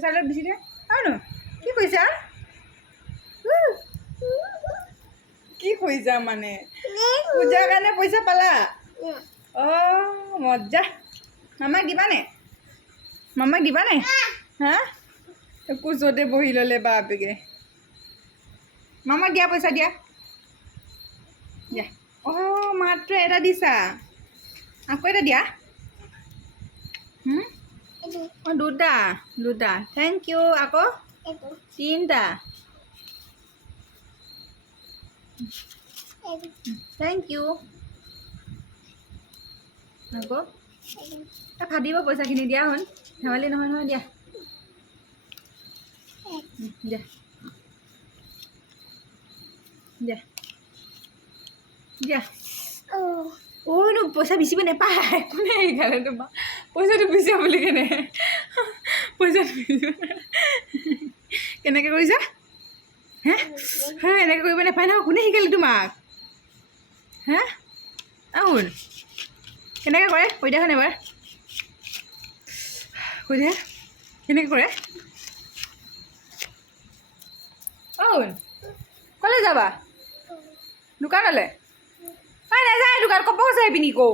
পইচা লৈ বেছি দে আৰু ন কি কৈছা কি কৈছা মানে পূজাৰ কাৰণে পইচা পালা অঁ মজা মামাক দিবানে হা কোচতে বহি ল'লে বাপেকে মামাক দিয়া পইচা দিয়া দিয়া অঁ মাত্ৰ এটা দিছা আকৌ এটা দিয়া অঁ দুটা থেংক ইউ আকৌ তিনিটা থেংক ইউ আকৌ ফাটিব পইচাখিনি দিয়া হ'ল ধেমালি নহয় দিয়া দিয়া দিয়া দিয়া নো পইচা বিচিব নাপায় কোনে সেইকাৰণে তোমাৰ পইচাটো বিচিব বুলি কেনে পইচাটো কেনেকৈ কৰিছা হে এনেকৈ কৰিব নাপায় নহয় কোনে শিকালে তোমাক হে শুন কেনেকৈ কৰে কৈ দিয়াখন এবাৰ কৈ দিয়া কেনেকৈ কৰে শুন ক'লৈ যাবা দোকানলৈ নাযায় দোকান কপৌ চাই পিনি কৌ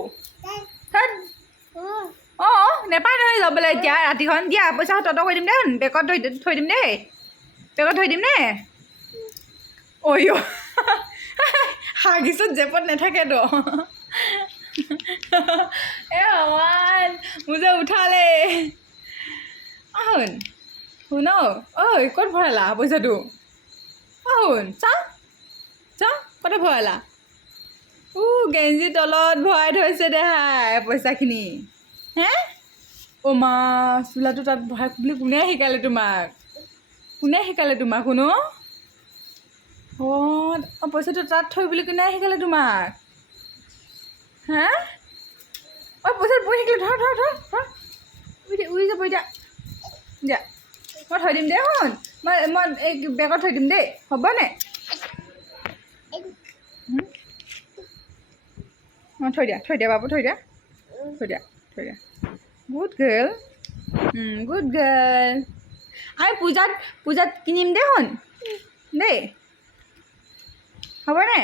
অঁ নেপায় নহয় যাবলৈ এতিয়া ৰাতিখন দিয়া পইচা তত কৰি দিম দেই বেগত থৈ দিম দেই বেগত থৈ দিম দেই ঐ হাগিছত জেপত নাথাকেতো ভগৱান মোৰ যে উঠালে শুন ঐ ক'ত ভৰালা পইচাটো শুন চাওঁ ক'তে ভৰালা গেঞ্জি তলত ভৰাই থৈছে দেহাই পইচাখিনি হে অ' মা চোলাটো তাত ভৰাই বুলি কোনে শিকালে তোমাক শুনো অঁ পইচাটো তাত থৈ বুলি কোনে শিকালে তোমাক হা পইচাটো পৰি থাকিলে ধৰ উৰি যাব এতিয়া দিয়া মই থৈ দিম দেই শুন মই এই বেগত থৈ দিম দেই হ'বনে অঁ থৈ দিয়া বাবু থৈ দিয়া গুড গাৰ্ল আমি পূজাত কিনিম দেই শুন দেই হ'বনে